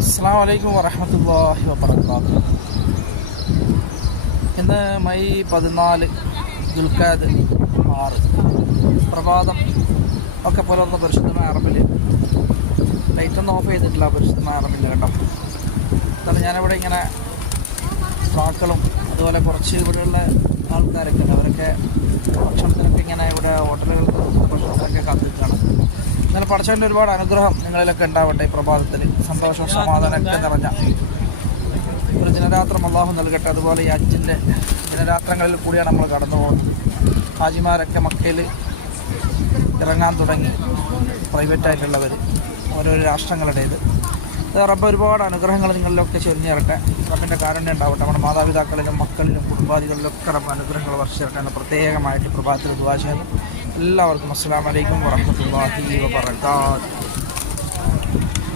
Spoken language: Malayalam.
അസ്സലാമു അലൈക്കും വറഹ്മത്തുള്ളാഹി വബറകാതുഹു. ഇന്ന് മെയ് 14 ദുൽഖഅദ് 6 പ്രഭാതം ഒക്കെ പുലർന്ന പരിശുദ്ധമായ അറബിൽ ലൈറ്റൊന്നും ഓഫ് ചെയ്തിട്ടില്ല. പരിശുദ്ധമായ അറബിൽ കേട്ടോ. കാരണം ഞാനിവിടെ ഇങ്ങനെ വാക്കളും അതുപോലെ കുറച്ച് ഇവിടെയുള്ള ആൾക്കാരൊക്കെ ഉണ്ട്. അവരൊക്കെ ഭക്ഷണത്തിനൊക്കെ ഇങ്ങനെ ഇവിടെ ഹോട്ടലുകൾക്ക് ഭക്ഷണത്തിനൊക്കെ കാത്തിരിക്കുകയാണ്. ഇന്നലെ പടച്ചവൻ്റെ ഒരുപാട് അനുഗ്രഹം നിങ്ങളിലൊക്കെ ഉണ്ടാവട്ടെ. ഈ പ്രഭാതത്തിൽ സന്തോഷവും സമാധാനമൊക്കെ നിറഞ്ഞ ഒരു ദിനരാത്രം അള്ളാഹു നൽകട്ടെ. അതുപോലെ ഈ ഹജ്ജിൻ്റെ ദിനരാത്രങ്ങളിൽ കൂടിയാണ് നമ്മൾ കടന്നു പോകുന്നത്. ഹാജിമാരൊക്കെ മക്കയിൽ ഇറങ്ങാൻ തുടങ്ങി, പ്രൈവറ്റായിട്ടുള്ളവർ, ഓരോരോ രാഷ്ട്രങ്ങളുടേത്. റബ്ബ് ഒരുപാട് അനുഗ്രഹങ്ങൾ നിങ്ങളിലൊക്കെ ചൊരിഞ്ഞിറട്ടെ. റബ്ബിൻ്റെ കാരുണ്യം ഉണ്ടാവട്ടെ. നമ്മുടെ മാതാപിതാക്കളിലും മക്കളിലും കുടുംബാദികളിലൊക്കെ റബ്ബ് അനുഗ്രഹങ്ങൾ വർഷിച്ചിറട്ടെ എന്ന് പ്രത്യേകമായിട്ട് പ്രഭാതത്തിൽ ദുആ ചെയ്യുന്നു. എല്ലാവർക്കും അസ്സലാമു അലൈക്കും വറഹ്മത്തുള്ളാഹി വബറകാതുഹു.